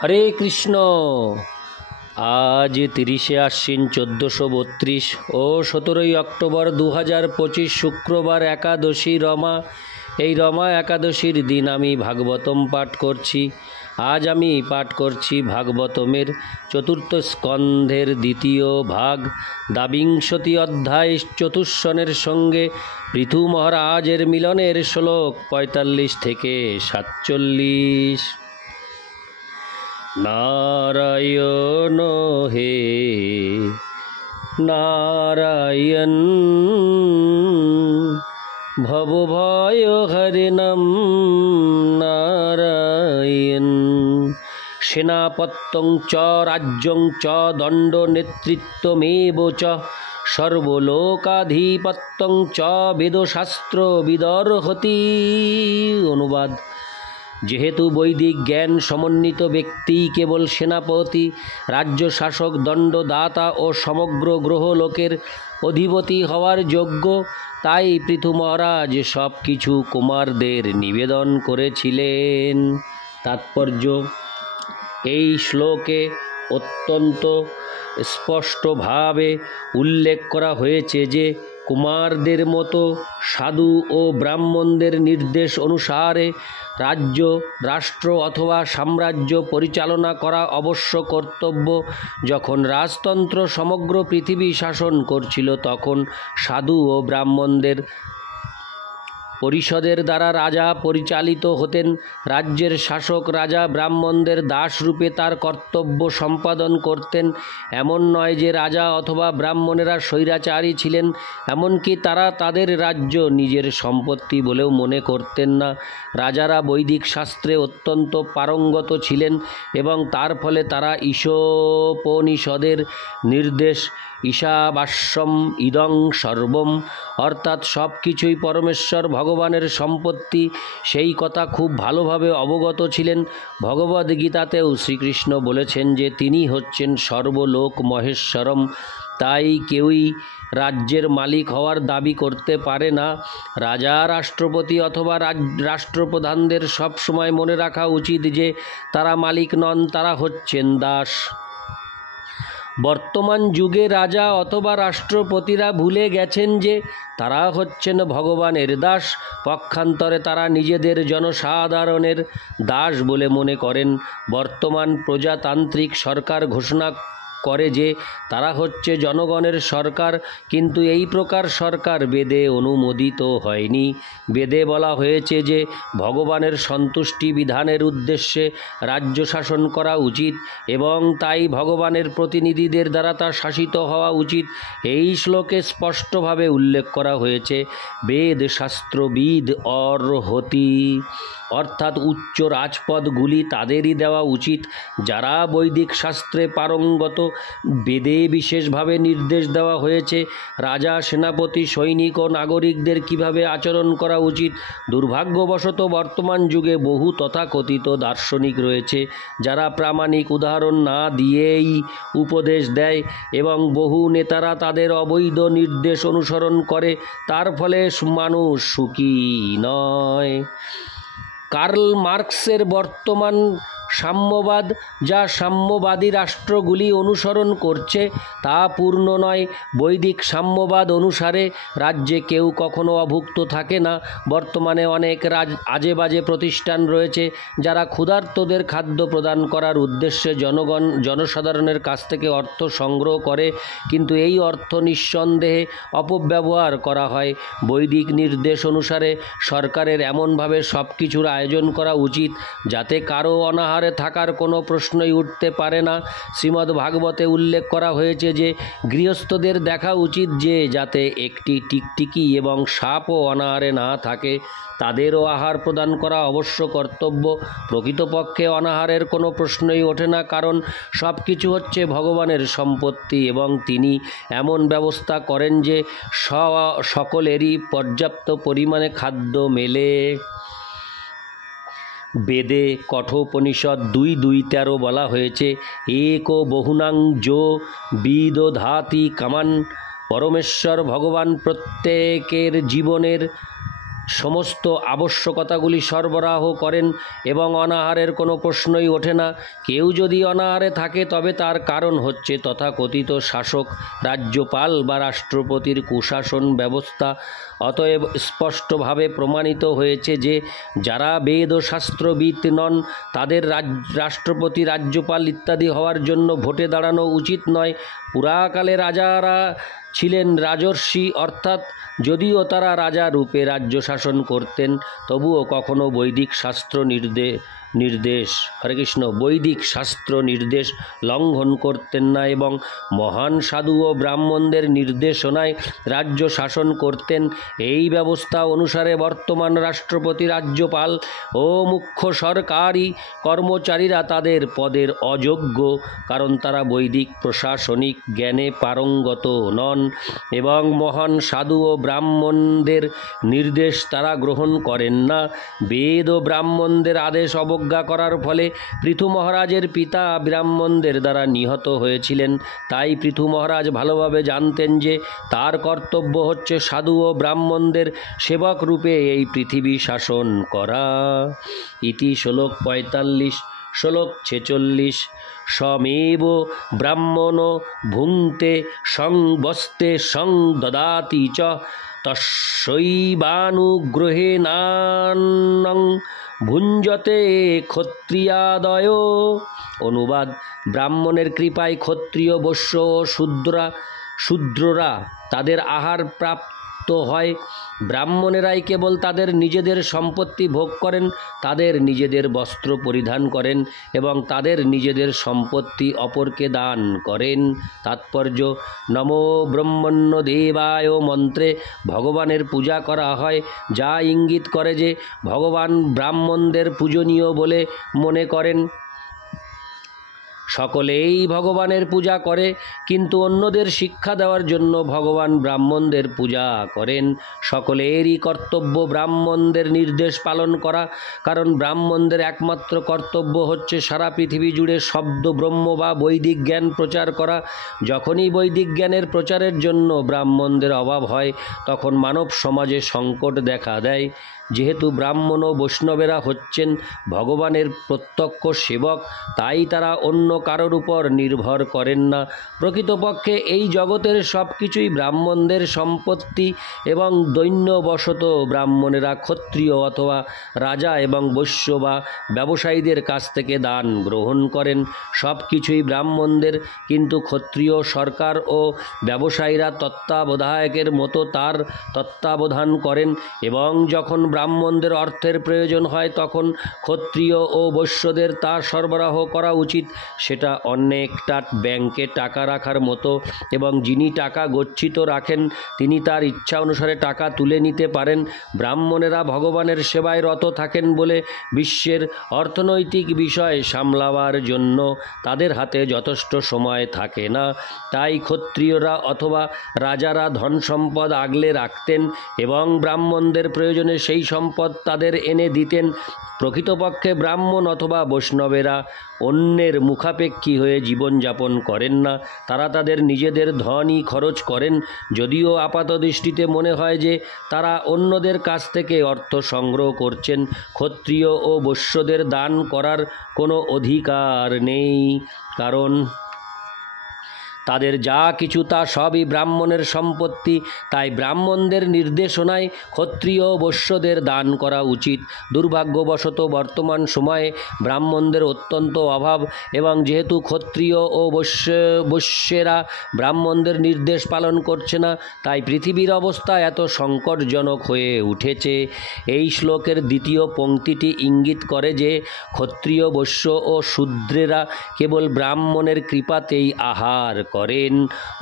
হরে কৃষ্ণ। আজ 30শে আশ্বিন 1432 ও 17ই অক্টোবর 2025 শুক্রবার একাদশী রমা। এই রমা একাদশীর দিন আমি ভাগবতম পাঠ করছি। আজ আমি পাঠ করছি ভাগবতমের চতুর্থ স্কন্ধের দ্বিতীয় ভাগ দ্বাবিংশতি অধ্যায় চতুষ্ষণের সঙ্গে পৃথু মহারাজের মিলনের শ্লোক 45 থেকে 47। নারায়ণ হে নারায়ণ, ভবভয় হরিণম নারায়ণ। সেনাপত্যং চ রাজ্যং চ দণ্ড নেতৃত্বমেব চ সর্বলোকাধিপত্যং চ বেদশাস্ত্র বিদর্হতি। অনুবাদ: যেহেতু বৈদিক জ্ঞান সমন্বিত ব্যক্তি কেবল সেনাপতি, রাজ্য শাসক, দণ্ডদাতা ও সমগ্র গ্রহলোকের অধিপতি হওয়ার যোগ্য, তাই পৃথু মহারাজ সব কিছু কুমারদের নিবেদন করেছিলেন। তাৎপর্য: এই শ্লোকে অত্যন্ত স্পষ্টভাবে উল্লেখ করা হয়েছে যে কুমারদের মতো সাধু ও ব্রাহ্মণদের নির্দেশ অনুসারে রাজ্য, রাষ্ট্র অথবা সাম্রাজ্য পরিচালনা করা অবশ্য কর্তব্য। যখন রাজতন্ত্র সমগ্র পৃথিবী শাসন করছিল, তখন সাধু ও ব্রাহ্মণদের পরিষদের দ্বারা রাজা পরিচালিত হতেন। রাজ্যের শাসক রাজা ব্রাহ্মণদের দাসরূপে তার কর্তব্য সম্পাদন করতেন। এমন নয় যে রাজা অথবা ব্রাহ্মণেরা স্বৈরাচারী ছিলেন, এমনকি তারা তাদের রাজ্য নিজের সম্পত্তি বলেও মনে করতেন না। রাজারা বৈদিক শাস্ত্রে অত্যন্ত পারঙ্গত ছিলেন এবং তার ফলে তারা ঈশোপনিষদের নির্দেশ ঈশাবাস্যম ইদং সর্বম, অর্থাৎ সব কিছুই পরমেশ্বর ভগবানের সম্পত্তি, সেই কথা খুব ভালোভাবে অবগত ছিলেন। ভগবদ্গীতাতেও শ্রীকৃষ্ণ বলেছেন যে তিনি হচ্ছেন সর্বলোক মহেশ্বরম। তাই কেউই রাজ্যের মালিক হওয়ার দাবি করতে পারে না। রাজা, রাষ্ট্রপতি অথবা রাষ্ট্রপ্রধানদের সবসময় মনে রাখা উচিত যে তারা মালিক নন, তারা হচ্ছেন দাস। বর্তমান যুগে রাজা অথবা রাষ্ট্রপতিরা ভুলে গেছেন যে তারা হচ্ছেন ভগবানের দাস। পক্ষান্তরে তারা নিজেদের জনসাধারণের দাস বলে মনে করেন। বর্তমান প্রজাতান্ত্রিক সরকার ঘোষণা করে যে তারা হচ্ছে জনগণের সরকার, কিন্তু এই প্রকার সরকার বেদে অনুমোদিত হয়নি। বেদে বলা হয়েছে যে ভগবানের সন্তুষ্টি বিধানের উদ্দেশ্যে রাজ্য শাসন করা উচিত এবং তাই ভগবানের প্রতিনিধিদের দ্বারা তা শাসিত হওয়া উচিত। এই শ্লোকে স্পষ্টভাবে উল্লেখ করা হয়েছে বেদ শাস্ত্রবিদ অর্হতি, অর্থাৎ উচ্চ রাজপদগুলি তাদেরই দেওয়া উচিত যারা বৈদিক শাস্ত্রে পারঙ্গত। বেদে বিশেষভাবে নির্দেশ দেওয়া হয়েছে রাজা, সেনাপতি, সৈনিক ও নাগরিকদের কিভাবে আচরণ করা উচিত। দুর্ভাগ্যবশত বর্তমান যুগে বহু তথাকথিত দার্শনিক রয়েছে যারা প্রামাণিক উদাহরণ না দিয়েই উপদেশ দেয় এবং বহু নেতারা তাদের অবৈধ নির্দেশ অনুসরণ করে। তার ফলে মানুষ সুখী নয়। কার্ল মার্কসের বর্তমান সাম্যবাদ, যা সাম্যবাদী রাষ্ট্রগুলি অনুসরণ করছে, তা পূর্ণ নয়। বৈদিক সাম্যবাদ অনুসারে রাজ্যে কেউ কখনো অভুক্ত থাকে না। বর্তমানে অনেক আজে বাজে প্রতিষ্ঠান রয়েছে যারা ক্ষুধার্তদের খাদ্য প্রদান করার উদ্দেশ্যে জনসাধারণের কাছ থেকে অর্থ সংগ্রহ করে, কিন্তু এই অর্থ নিঃসন্দেহে অপব্যবহার করা হয়। বৈদিক নির্দেশ অনুসারে সরকারের এমনভাবে সব কিছুর আয়োজন করা উচিত যাতে কারো অনাহারে থাকার কোনো প্রশ্নই উঠতে পারে না। শ্রীমদ্ ভাগবতে উল্লেখ করা হয়েছে যে গৃহস্থদের দেখা উচিত যে যাতে একটি টিকটিকি এবং সাপও অনাহারে না থাকে। তাদেরও আহার প্রদান করা অবশ্য কর্তব্য। প্রকৃতপক্ষে অনাহারের কোনো প্রশ্নই ওঠে না, কারণ সব কিছু হচ্ছে ভগবানের সম্পত্তি এবং তিনি এমন ব্যবস্থা করেন যে সকলেরই পর্যাপ্ত পরিমাণে খাদ্য মেলে। বেদে কঠোপনিষদ 2:2-13 বলা হয়েছে একো বহুনাং যো বিদধাতি কামান। পরমেশ্বর ভগবান প্রত্যেকের জীবনের সমস্ত আবশ্যকতাগুলি সরবরাহ করেন এবং অনাহারের কোনো প্রশ্নই ওঠে না। কেউ যদি অনাহারে থাকে তবে তার কারণ হচ্ছে তথাকথিত শাসক, রাজ্যপাল বা রাষ্ট্রপতির কুশাসন ব্যবস্থা। অতএব স্পষ্টভাবে প্রমাণিত হয়েছে যে যারা বেদ ও শাস্ত্রবিদ নন তাদের রাষ্ট্রপতি, রাজ্যপাল ইত্যাদি হওয়ার জন্য ভোটে দাঁড়ানো উচিত নয়। পুরাকালে রাজারা ছিলেন রাজর্ষি, অর্থাৎ যদিও তারা রাজা রূপে রাজ্য শাসন করতেন তবুও কখনো বৈদিক শাস্ত্র নির্দেশ হরে কৃষ্ণ বৈদিক শাস্ত্র নির্দেশ লঙ্ঘন করতেন না এবং মহান সাধু ও ব্রাহ্মণদের নির্দেশনায় রাজ্য শাসন করতেন। এই ব্যবস্থা অনুসারে বর্তমান রাষ্ট্রপতি, রাজ্যপাল ও মুখ্য সরকারি কর্মচারীরা তাদের পদের অযোগ্য, কারণ তারা বৈদিক প্রশাসনিক জ্ঞানে পারঙ্গত নন এবং মহান সাধু ও ব্রাহ্মণদের নির্দেশ তারা গ্রহণ করেন না। বেদ ও ব্রাহ্মণদের আদেশ অবজ্ঞা করার ফলে পৃথু মহারাজের পিতা ব্রাহ্মণদের দ্বারা নিহত হয়েছিলেন। তাই পৃথু মহারাজ ভালোভাবে জানতেন যে তার কর্তব্য হচ্ছে সাধু ও ব্রাহ্মণদের সেবক রূপে এই পৃথিবী শাসন করা। ইতি শ্লোক 45। শ্লোক 46। সমেব ব্রাহ্মণ ভুঙ্ক্তে সং বস্তে সং দদাতি চ তস্যৈবানুগ্রহেণান্নং ভুঞ্জতে ক্ষত্রিয়াদয়। অনুবাদ: ব্রাহ্মণের কৃপায় ক্ষত্রিয়, বৈশ্য ও শূদ্ররা তাদের আহার প্রাপ্ত হয়। ব্রাহ্মণেরাই কেবল তাদের নিজেদের সম্পত্তি ভোগ করেন, তাদের নিজেদের বস্ত্র পরিধান করেন এবং তাদের নিজেদের সম্পত্তি অপরকে দান করেন। তাৎপর্য: নমো ব্রহ্মণ্য দেবায় মন্ত্রে ভগবানের পূজা করা হয়, যা ইঙ্গিত করে যে ভগবান ব্রাহ্মণদের পূজনীয় বলে মনে করেন। সকলেই ভগবানের পূজা করে, কিন্তু অন্যদের শিক্ষা দেওয়ার জন্য ভগবান ব্রাহ্মণদের পূজা করেন। সকলেরই কর্তব্য ব্রাহ্মণদের নির্দেশ পালন করা, কারণ ব্রাহ্মণদের একমাত্র কর্তব্য হচ্ছে সারা পৃথিবী জুড়ে শব্দ ব্রহ্ম বা বৈদিক জ্ঞান প্রচার করা। যখনই বৈদিক জ্ঞানের প্রচারের জন্য ব্রাহ্মণদের অভাব হয় তখন মানব সমাজে সংকট দেখা দেয়। যেহেতু ব্রাহ্মণ ও বৈষ্ণবেরা হচ্ছেন ভগবানের প্রত্যক্ষ সেবক, তাই তারা অন্য কারোর উপর নির্ভর করেন না। প্রকৃতপক্ষে এই জগতের সব কিছুই ব্রাহ্মণদের সম্পত্তি এবং দৈন্যবশত ব্রাহ্মণেরা ক্ষত্রিয় অথবা রাজা এবং বৈশ্য বা ব্যবসায়ীদের কাছ থেকে দান গ্রহণ করেন। সব কিছুই ব্রাহ্মণদের, কিন্তু ক্ষত্রিয় সরকার ও ব্যবসায়ীরা তত্ত্বাবধায়কের মতো তার তত্ত্বাবধান করেন এবং যখন ব্রাহ্মণদের অর্থের প্রয়োজন হয় তখন ক্ষত্রিয় ও বৈশ্যদের তা সরবরাহ করা উচিত। সেটা অনেকটা ব্যাংকে টাকা রাখার মতো, এবং যিনি টাকা গচ্ছিত রাখেন তিনি তার ইচ্ছা অনুসারে টাকা তুলে নিতে পারেন। ব্রাহ্মণেরা ভগবানের সেবায় রত থাকেন বলে বিশ্বের অর্থনৈতিক বিষয় সামলাবার জন্য তাদের হাতে যথেষ্ট সময় থাকে না। তাই ক্ষত্রিয়রা অথবা রাজারা ধন সম্পদ আগলে রাখতেন এবং ব্রাহ্মণদের প্রয়োজনে সেই সম্পদ তাদের এনে দিতেন। প্রকৃতপক্ষে ব্রাহ্মণ অথবা বৈষ্ণবেরা অন্যের মুখাপেক্ষী হয়ে জীবনযাপন করেন না। তারা তাদের নিজেদের ধনই খরচ করেন, যদিও আপাতদৃষ্টিতে মনে হয় যে তারা অন্যদের কাছ থেকে অর্থ সংগ্রহ করছেন। ক্ষত্রিয় ও বৈশ্যদের দান করার কোনো অধিকার নেই, কারণ তাদের যা কিছু তা সবই ব্রাহ্মণের সম্পত্তি। তাই ব্রাহ্মণদের নির্দেশনায় ক্ষত্রিয় ও বৈশ্যদের দান করা উচিত। দুর্ভাগ্যবশত বর্তমান সময়ে ব্রাহ্মণদের অত্যন্ত অভাব, এবং যেহেতু ক্ষত্রিয় ও বৈশ্যেরা ব্রাহ্মণদের নির্দেশ পালন করছে না, তাই পৃথিবীর অবস্থা এত সংকটজনক হয়ে উঠেছে। এই শ্লোকের দ্বিতীয় পংক্তিটি ইঙ্গিত করে যে ক্ষত্রিয়, বৈশ্য ও শূদ্রেরা কেবল ব্রাহ্মণের কৃপাতেই আহার করেন,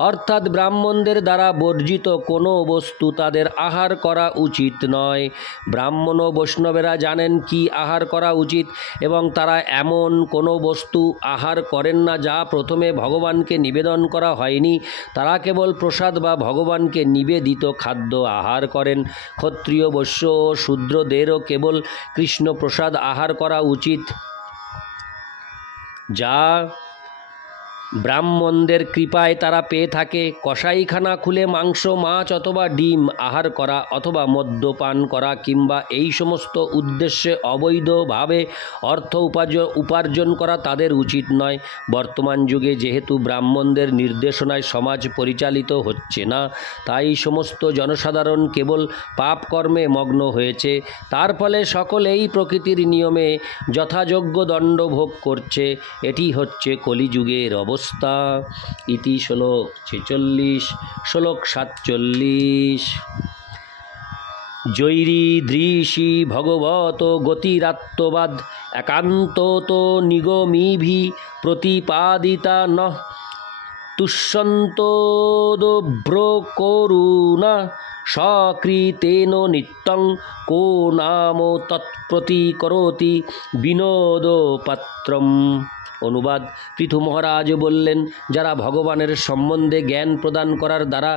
অর্থাৎ ব্রাহ্মণদের দ্বারা বর্জিত কোনো বস্তু তাদের আহার করা উচিত নয়। ব্রাহ্মণ ও বৈষ্ণবেরা জানেন কি আহার করা উচিত, এবং তারা এমন কোনো বস্তু আহার করেন না যা প্রথমে ভগবানকে নিবেদন করা হয়নি। তারা কেবল প্রসাদ বা ভগবানকে নিবেদিত খাদ্য আহার করেন। ক্ষত্রিয়, বৈশ্য ও শূদ্রদেরও কেবল কৃষ্ণ প্রসাদ আহার করা উচিত, যা ব্রাহ্মণদের কৃপায় তারা পেয়ে থাকে কসাইখানা খুলে মাংস, মাছ অথবা ডিম আহার করা অথবা মদ্যপান করা, কিংবা এই সমস্ত উদ্দেশ্যে অবৈধভাবে অর্থ উপার্জন করা তাদের উচিত নয়। বর্তমান যুগে যেহেতু ব্রাহ্মণদের নির্দেশনায় সমাজ পরিচালিত হচ্ছে না, তাই সমস্ত জনসাধারণ কেবল পাপ কর্মে মগ্ন হয়েছে। তার ফলে সকলেই প্রকৃতির নিয়মে যথাযোগ্য দণ্ড ভোগ করছে। এটি হচ্ছে কলিযুগের অবস্থা। ইতি শ্লোক 46। শ্লোক 47। জৈরিদৃশি ভগবত গতিরাত্মবাদ একান্তত নিগমিভি প্রতিপাদিতা নঃ তুষ্যন্তোদ্ব্রকরুণা সকৃতেন নিত্যং কো নাম তৎপ্রতিকরোতি বিনোদপাত্রম। অনুবাদ: পৃথু মহারাজ বললেন, যারা ভগবানের সম্বন্ধে জ্ঞান প্রদান করার দ্বারা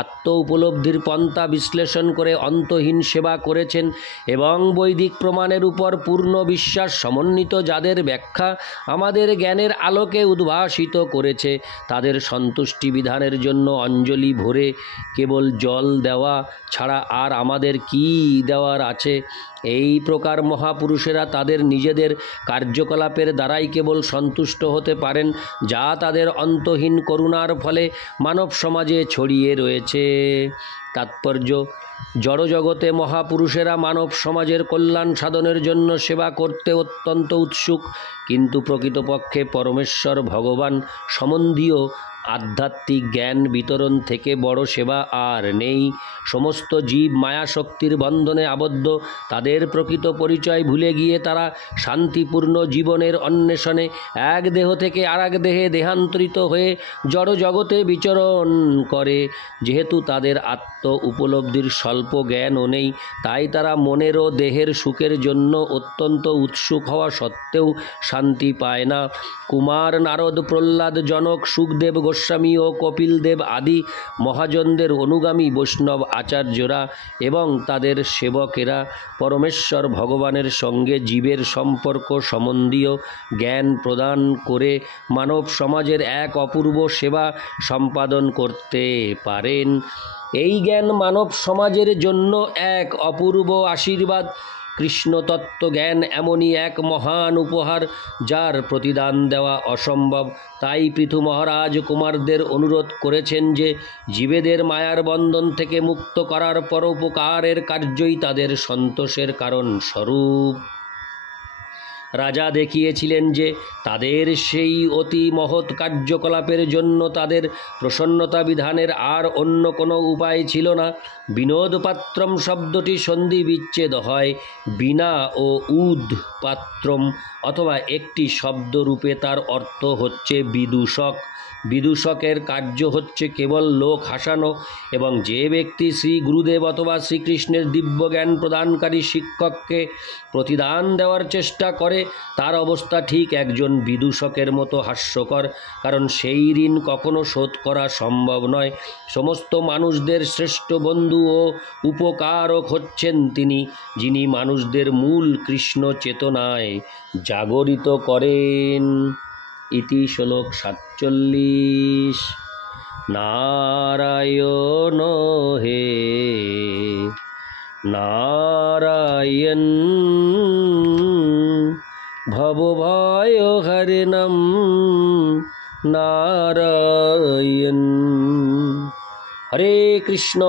আত্ম উপলব্ধির পন্থা বিশ্লেষণ করে অন্তহীন সেবা করেছেন এবং বৈদিক প্রমাণের উপর পূর্ণ বিশ্বাস সমন্বিত যাদের ব্যাখ্যা আমাদের জ্ঞানের আলোকে উদ্ভাসিত করেছে, তাদের সন্তুষ্টি বিধানের জন্য অঞ্জলি ভরে কেবল জল দেওয়া ছাড়া আর আমাদের কী দেওয়ার আছে? এই প্রকার মহাপুরুষেরা তাদের নিজেদের কার্যকলাপের দ্বারাই কেবল সন্তুষ্ট হতে পারেন, যা তাদের অন্তহীন করুণার ফলে মানব সমাজে ছড়িয়ে রয়েছে। তাৎপর্য: জড়জগতে মহাপুরুষেরা মানব সমাজের কল্যাণ সাধনের জন্য সেবা করতে অত্যন্ত উৎসুক, কিন্তু প্রকৃতপক্ষে পরমেশ্বর ভগবান সম্বন্ধীয় আধ্যাত্মিক জ্ঞান বিতরণ থেকে বড় সেবা আর নেই। সমস্ত জীব মায়াশক্তির বন্ধনে আবদ্ধ। তাদের প্রকৃত পরিচয় ভুলে গিয়ে তারা শান্তিপূর্ণ জীবনের অন্বেষণে এক দেহ থেকে আরেক দেহে দেহান্তরিত হয়ে জড়জগতে বিচরণ করে। যেহেতু তাদের আত্ম উপলব্ধির স্বল্প জ্ঞানও নেই, তাই তারা মনের ও দেহের সুখের জন্য অত্যন্ত উৎসুক হওয়া সত্ত্বেও শান্তি পায় না। কুমার, নারদ, প্রহ্লাদ, জনক, সুখদেব গোস্বামী ও কপিল দেব আদি মহাজনদের অনুগামী বৈষ্ণব আচার্যরা এবং তাদের সেবকেরা পরমেশ্বর ভগবানের সঙ্গে জীবের সম্পর্ক সম্বন্ধীয় জ্ঞান প্রদান করে মানব সমাজের এক অপূর্ব সেবা সম্পাদন করতে পারেন। এই জ্ঞান মানব সমাজের জন্য এক অপূর্ব আশীর্বাদ। কৃষ্ণ তত্ত্বজ্ঞান এমনই এক মহান উপহার যার প্রতিদান দেওয়া অসম্ভব। তাই পৃথু মহারাজ কুমারদের অনুরোধ করেছেন যে জীবেদের মায়ার বন্ধন থেকে মুক্ত করার পরোপকারের কার্যই তাদের সন্তোষের কারণ স্বরূপ। রাজা দেখিয়েছিলেন যে তাদের সেই অতি মহৎ কার্যকলাপের জন্য তাদের প্রসন্নতা বিধানের আর অন্য কোনো উপায় ছিল না। বিনোদপাত্রম শব্দটি সন্ধি বিচ্ছেদ হয় বিনা ও উদ পাত্রম, অথবা একটি শব্দরূপে তার অর্থ হচ্ছে বিদূষক। বিদূষকের কার্য হচ্ছে কেবল লোক হাসানো, এবং যে ব্যক্তি শ্রী গুরুদেব অথবা শ্রীকৃষ্ণের দিব্য জ্ঞান প্রদানকারী শিক্ষককে প্রতিদান দেওয়ার চেষ্টা করে তার অবস্থা ঠিক একজন বিদূষকের মতো হাস্যকর, কারণ সেই ঋণ কখনো শোধ করা সম্ভব নয়। সমস্ত মানুষদের শ্রেষ্ঠ বন্ধু ও উপকারক হচ্ছেন তিনি, যিনি মানুষদের মূল কৃষ্ণ চেতনায় জাগরিত করেন। ইতি শ্লোক 47। নারায়ণ হে নারায়ণ ভবভয়হরিণম নারায়ণ। হরে কৃষ্ণ।